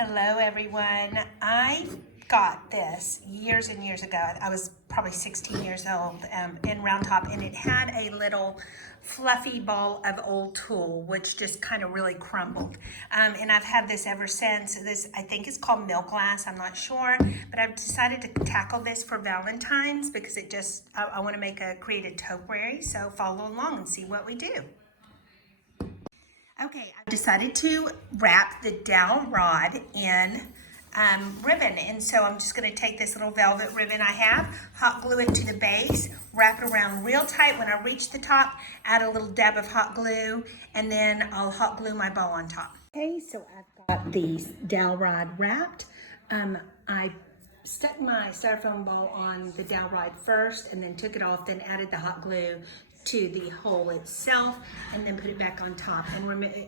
Hello everyone. I got this years and years ago. I was probably 16 years old in Round Top, and it had a little fluffy ball of old tulle which just kind of really crumbled, and I've had this ever since. This, I think, is called milk glass. I'm not sure, but I've decided to tackle this for Valentines because it just I want to create a topiary. So follow along and see what we do. Okay, I've decided to wrap the dowel rod in ribbon, and so I'm just going to take this little velvet ribbon I have, hot glue it to the base, wrap it around real tight. When I reach the top, add a little dab of hot glue, and then I'll hot glue my bow on top. Okay, so I've got the dowel rod wrapped. I stuck my styrofoam ball on the dowel rod first, and then took it off, then added the hot glue to the hole itself, and then put it back on top.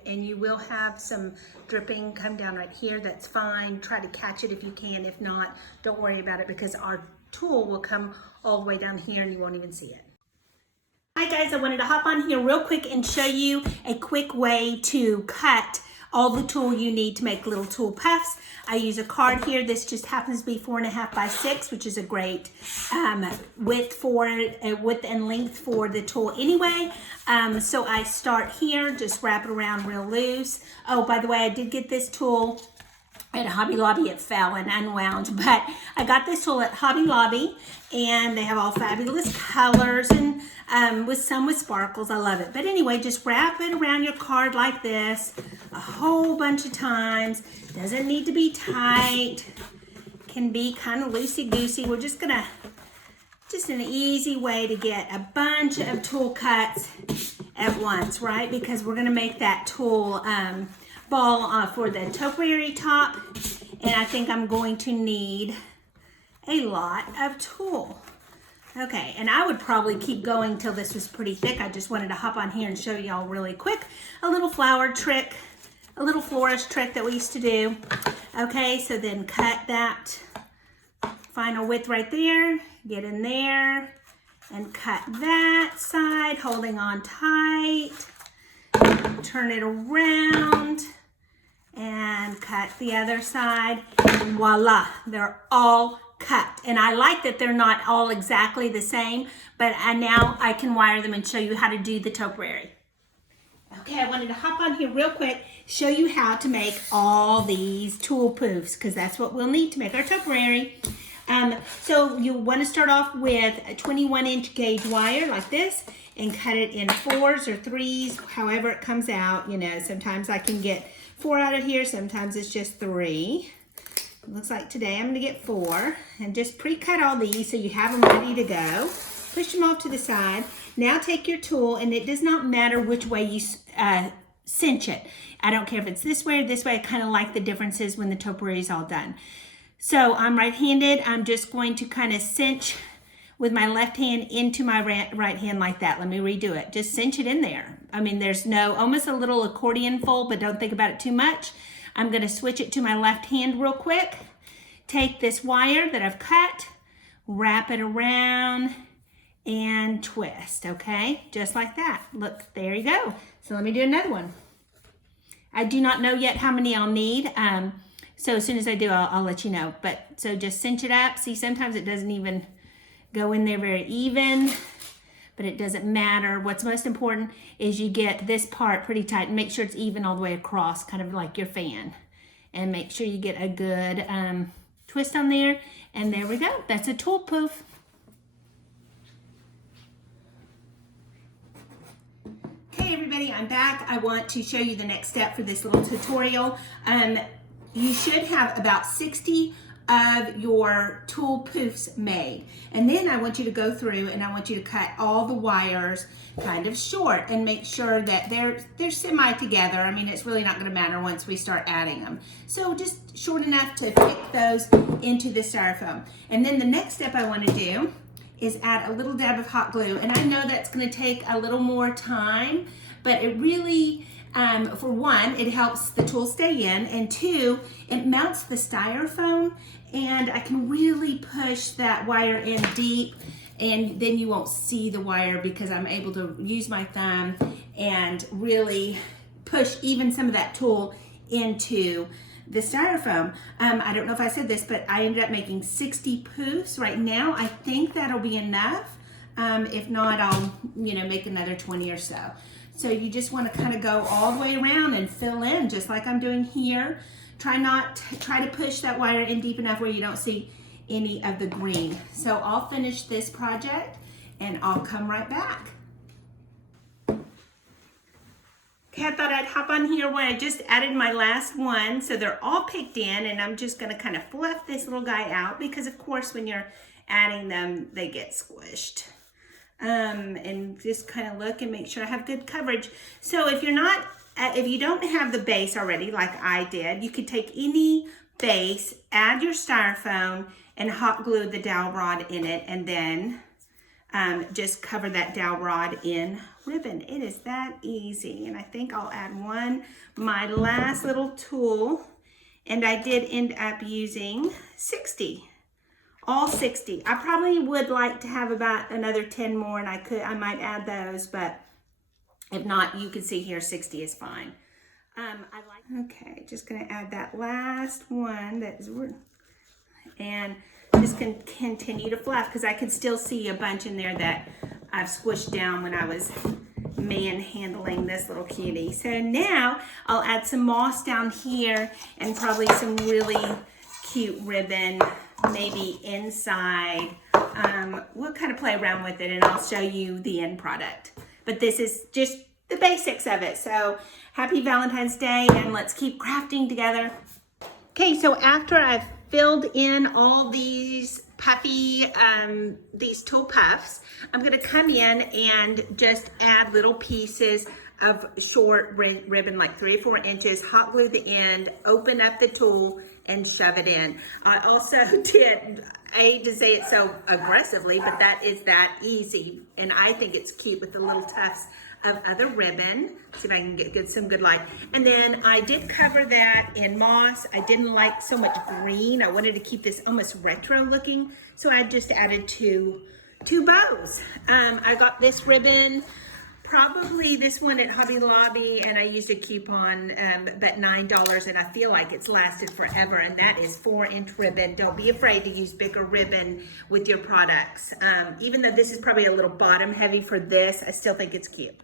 And you will have some dripping come down right here. That's fine. Try to catch it if you can. If not, don't worry about it, because our tulle will come all the way down here and you won't even see it. Hi guys, I wanted to hop on here real quick and show you a quick way to cut all the tulle you need to make little tulle puffs. I use a card here. This just happens to be 4.5 by 6, which is a great width and length for the tulle anyway. So I start here, just wrap it around real loose. Oh, by the way, I did get this tulle at Hobby Lobby. It fell and unwound, but I got this tulle at Hobby Lobby, and they have all fabulous colors and with sparkles. I love it. But anyway, just wrap it around your card like this a whole bunch of times. Doesn't need to be tight. Can be kind of loosey-goosey. We're just gonna, just an easy way to get a bunch of tulle cuts at once, right? Because we're gonna make that tulle ball for the topiary top, and I think I'm going to need a lot of tulle. Okay, and I would probably keep going till this was pretty thick. I just wanted to hop on here and show y'all really quick a little flower trick, a little florist trick that we used to do. Okay, so then cut that final width right there, get in there and cut that side, holding on tight, turn it around and cut the other side, and voila, they're all cut. And I like that they're not all exactly the same, but now I can wire them and show you how to do the topiary. Okay, I wanted to hop on here real quick, show you how to make all these tulle poofs, because that's what we'll need to make our topiary. So you want to start off with a 21-inch gauge wire like this, and cut it in 4s or 3s, however it comes out. You know, sometimes I can get 4 out of here, sometimes it's just 3. It looks like today I'm going to get 4, and just pre-cut all these so you have them ready to go. Push them off to the side. Now take your tulle, and it does not matter which way you cinch it. I don't care if it's this way or this way. I kind of like the differences when the topiary is all done. So I'm right-handed. I'm just going to kind of cinch with my left hand into my right hand like that. Let me redo it. Just cinch it in there. I mean, there's no, almost a little accordion fold, but don't think about it too much. I'm gonna switch it to my left hand real quick. Take this wire that I've cut, wrap it around and twist, okay? Just like that. Look, there you go. So let me do another one. I do not know yet how many I'll need. So as soon as I do, I'll let you know. But so just cinch it up. See, sometimes it doesn't even go in there very even, but it doesn't matter. What's most important is you get this part pretty tight and make sure it's even all the way across, kind of like your fan. And make sure you get a good twist on there. And there we go. That's a tulle poof. Okay, everybody, I'm back. I want to show you the next step for this little tutorial. You should have about 60 of your tulle poofs made, and then I want you to go through and I want you to cut all the wires kind of short and make sure that they're semi together. I mean, it's really not going to matter once we start adding them, so just short enough to fit those into the styrofoam. And then the next step I want to do is add a little dab of hot glue, and I know that's going to take a little more time, but it really for one, it helps the tulle stay in, and 2, it mounts the styrofoam, and I can really push that wire in deep, and then you won't see the wire because I'm able to use my thumb and really push even some of that tulle into the styrofoam. I don't know if I said this, but I ended up making 60 poofs. Right now, I think that'll be enough. If not, I'll, make another 20 or so. So you just want to kind of go all the way around and fill in, just like I'm doing here. Try to push that wire in deep enough where you don't see any of the green. So I'll finish this project and I'll come right back. Okay, I thought I'd hop on here where I just added my last one. So they're all picked in, and I'm just gonna kind of fluff this little guy out because of course when you're adding them, they get squished. And just kind of look and make sure I have good coverage. So if you don't have the base already, like I did, you could take any base, add your styrofoam, and hot glue the dowel rod in it, and then just cover that dowel rod in ribbon. It is that easy. And I think I'll add my last little tool, and I did end up using 60. All 60. I probably would like to have about another 10 more, and I might add those, but if not, you can see here 60 is fine. Okay, just gonna add that last one and just continue to fluff because I can still see a bunch in there that I've squished down when I was manhandling this little cutie. So now I'll add some moss down here and probably some really cute ribbon, maybe inside. We'll kind of play around with it and I'll show you the end product. But this is just the basics of it. So happy Valentine's Day, and let's keep crafting together. Okay, so after I've filled in all these puffy, these tulle puffs, I'm gonna come in and just add little pieces of short ribbon, like 3 or 4 inches, hot glue the end, open up the tulle, and shove it in. I also did, I hate to say it so aggressively, but that is that easy. And I think it's cute with the little tufts of other ribbon. See if I can get some good light. And then I did cover that in moss. I didn't like so much green. I wanted to keep this almost retro looking. So I just added two bows. I got this ribbon, probably this one at Hobby Lobby, and I used a coupon, but $9, and I feel like it's lasted forever, and that is 4-inch ribbon. Don't be afraid to use bigger ribbon with your products. Even though this is probably a little bottom heavy for this, I still think it's cute.